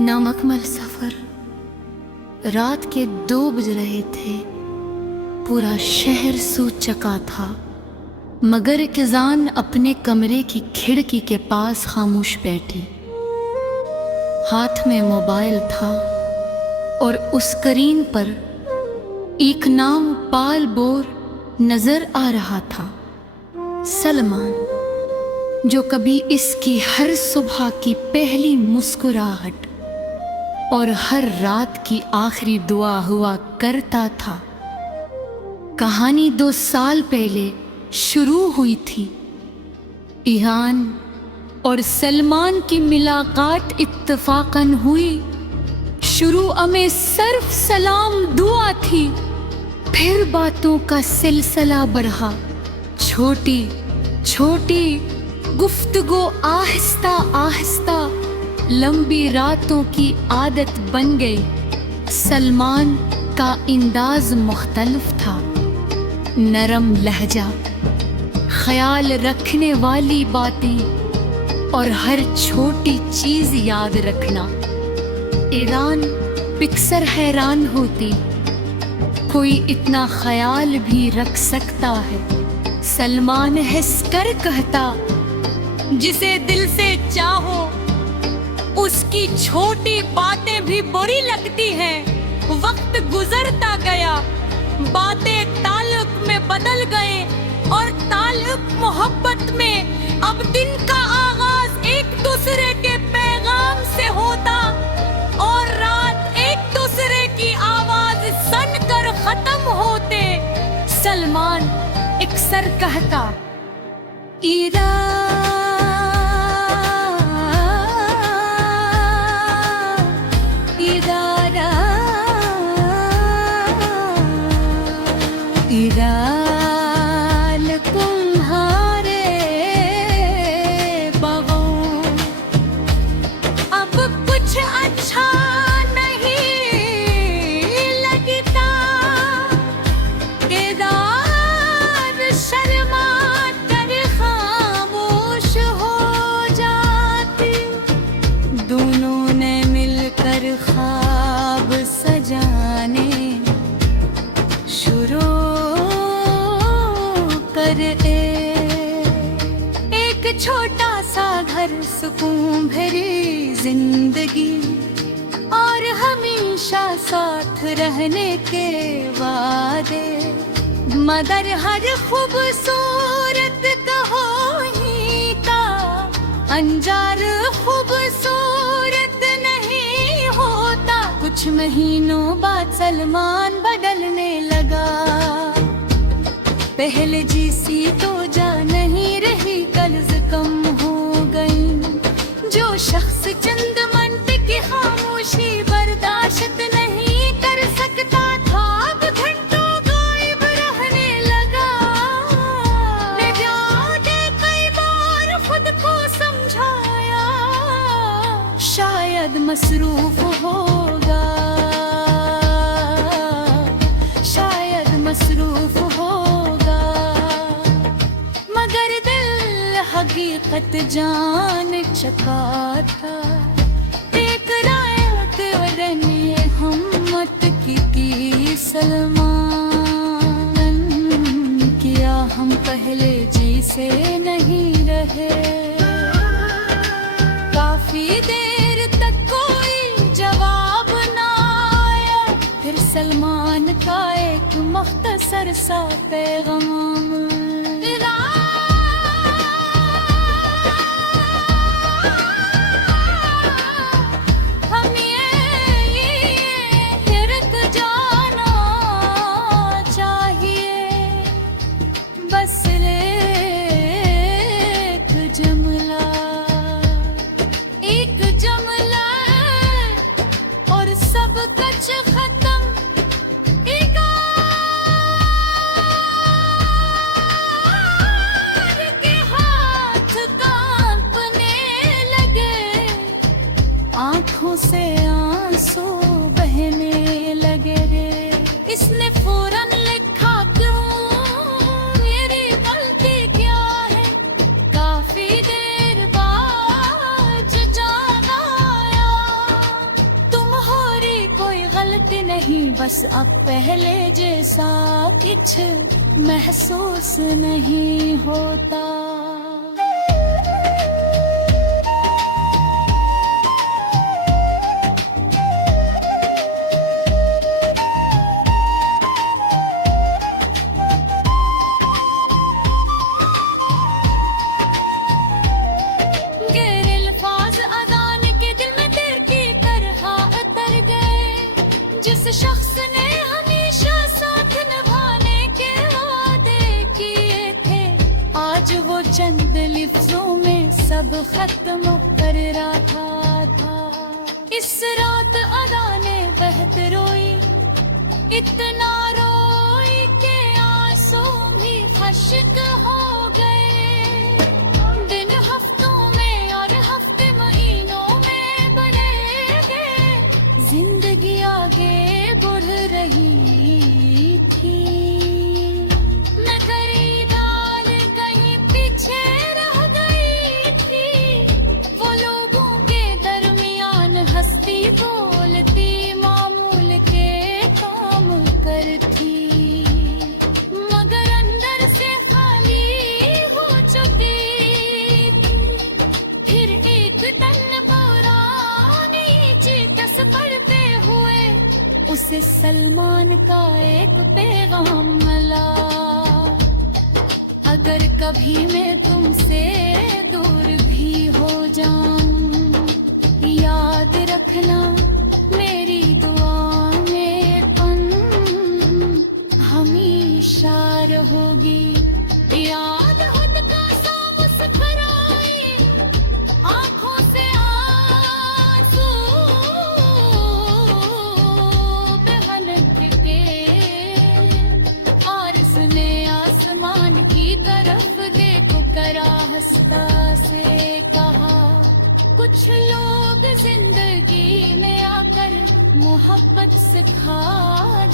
नामकमल सफर। रात के 2 बज रहे थे। पूरा शहर सो चका था, मगर किजान अपने कमरे की खिड़की के पास खामोश बैठी। हाथ में मोबाइल था और उस स्क्रीन पर एक नाम पाल बोर नजर आ रहा था, सलमान, जो कभी इसकी हर सुबह की पहली मुस्कुराहट और हर रात की आखिरी दुआ हुआ करता था। कहानी 2 साल पहले शुरू हुई थी। ईहान और सलमान की मुलाकात इत्तफाकन हुई। शुरू में सिर्फ सलाम दुआ थी, फिर बातों का सिलसिला बढ़ा। छोटी छोटी गुफ्तगू आहिस्ता आहिस्ता लंबी रातों की आदत बन गई। सलमान का अंदाज मुख्तलिफ था, नरम लहजा, ख्याल रखने वाली बातें और हर छोटी चीज याद रखना। ईरान पिक्सर हैरान होती, कोई इतना ख्याल भी रख सकता है। सलमान हंसकर कहता, जिसे दिल से चाहो उसकी छोटी बातें भी बुरी लगती हैं। वक्त गुजरता गया, बातें ताल्लुक में बदल गए और ताल्लुक मोहब्बत में। अब दिन का आगाज एक दूसरे के पैगाम से होता और रात एक दूसरे की आवाज सुनकर खत्म होते। सलमान अक्सर कहता, ईरान तुम्हारे बगौं अब कुछ अच्छा नहीं लगता। ईरान शर्मा कर खामोश हो जाती। दोनों ने मिलकर ख्वाब सजाने शुरू एक छोटा सा घर, सुकून भरी जिंदगी और हमेशा साथ रहने के वादे। मगर हर खूबसूरत कहो ही का अंजार खूबसूरत नहीं होता। कुछ महीनों बाद सलमान बदलने लगा। पहले जीसी तो जा नहीं रही, कर्ज कम हो गई। जो शख्स चंद मिनट की खामोशी बर्दाश्त नहीं कर सकता था, अब घंटों गायब रहने लगा। निजात कई बार खुद को समझाया, शायद मसरूफ होगा, शायद मसरूफ होगा। मगर दिल हकीकत जान चुका था। एक रात वदनी हिम्मत की सलमान, किया हम पहले जी से नहीं रहे। काफी देर तक कोई जवाब ना आया, फिर सलमान का एक मुख्तसर सा पैगाम। बस अब पहले जैसा कुछ महसूस नहीं होता। गैर अल्फाज अदान के दिल में तेर की तरह उतर गए। जिस शख्स ने हमेशा साथ निभाने के वादे किए थे, आज वो चंद लफ्जों में सब खत्म कर रहा था। इस रात अदा ने बहत रोई, इतना रोई के आंसू भी खश्क हो गए। दिन हफ्तों में और हफ्ते महीनों में बढ़े गए, जिंदगी आगे बढ़ रही थी। मैं खरीदार कहीं पीछे रह गई थी। वो लोगों के दरमियान हंसती बोलती मामूल के काम करती, मगर अंदर से खाली हो चुकी थी। फिर एक तन पुरानी चीतस पढ़ते हुए उसे सलमान का एक पैगाम मिला। अगर कभी मैं तुमसे दूर भी हो जाऊं, याद रखना मेरी दुआ में तुम हमेशा रहोगी। याद खुद का सा मुस्कुराई, आंखों से आंसू बहन के, और सुने आसमान की तरफ देखो करा हंसता से कहा। कुछ लोग जिंदगी में आकर मोहब्बत सिखा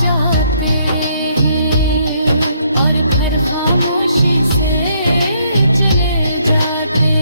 जाते हैं और फिर खामोशी से चले जाते